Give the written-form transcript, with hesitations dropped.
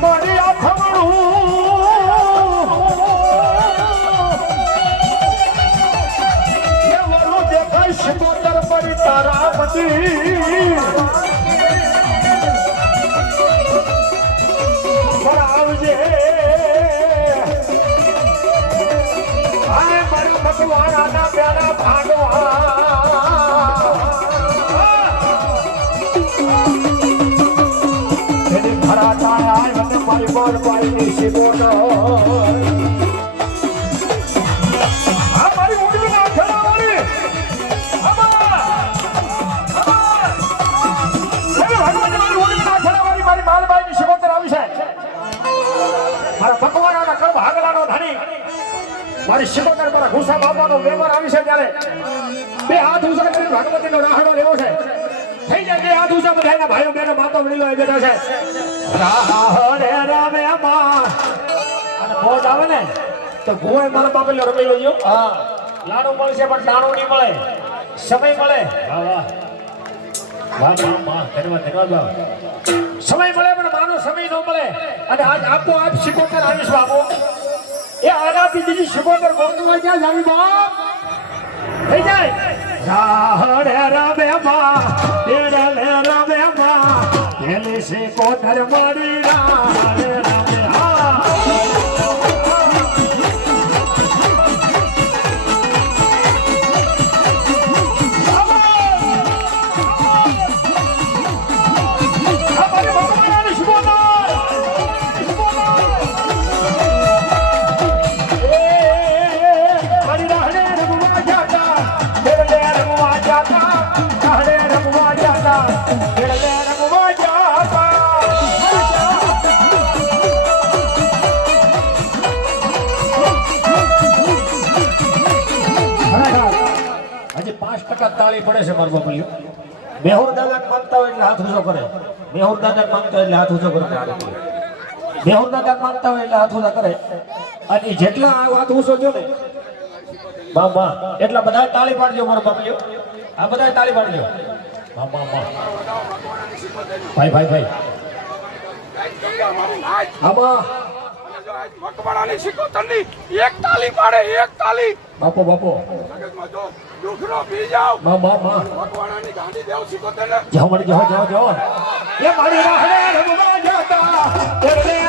મારી આખમણું એ વરુ દેખાય શિકોતર પર તારા બધી આવજે આય મારી મકવાણાના પ્યારા ભાગવા મારી બોલ પાઈ શિકોતર આ મારી ઉડી ના ખેલાવાળી મારી માલબાઈ શિકોતર આવી છે મારા પકવાના કબ હાગલાનો ધણી મારી શિકોતર મારા ઘુસા બાપાનો વ્યવહાર આવી છે ત્યારે બે હાથ ઊંચા કરીને ભગવતીનો રાહડો લેવો છે થઈ જાય બે હાથ ઊંચા બધાના ભાઈઓ બહેનો માતો વડીલો એ બેઠા છે રાહડે રામે માં અને મોજ આવે ને તો ભોય મારા બાપેલો રમેલો જો હા લાડુ મળશે પણ ટાણું નહીં મળે સમય મળે વાહ વાહ વાહ વાહ ધન્યવાદ બાબા સમય મળે પણ માનો સમય ન મળે અને આજ આપો આપ શિકોતર આવીશ બાબુ એ આનાથી બીજી શિકોતર ગોતવા ક્યાં જાવી બાપ થઈ જાય રાહડે રામે માં તેડલે રામે માં એલી શિકોતર મારી રાહડે રામે હા તાળી પડે છે મારું બાપુ મેહુર દાદા માંગતા હોય એટલે હાથ ઊંચો કરે મેહુર દાદા માંગતા હોય એટલે હાથ ઊંચો કરે મેહુર દાદા માંગતા હોય એટલે હાથ ઊંચા કરે અને જેટલા હાથ ઊંચો થયો ને બા બા એટલા બધા તાળી પાડજો મારો બાપુ આ બધા તાળી પાડજો બા બા બા ભાઈ ભાઈ ભાઈ આમાં મકવાણાની શિકોતરની એક તાળી પાડે એક તાળી બાપો બાપો દુખરો પી જાવ મકવાણાની ગાંડી દેવ શિકોતરને જાઓ મળી જાઓ એ મારી રાહડે રમવા જતા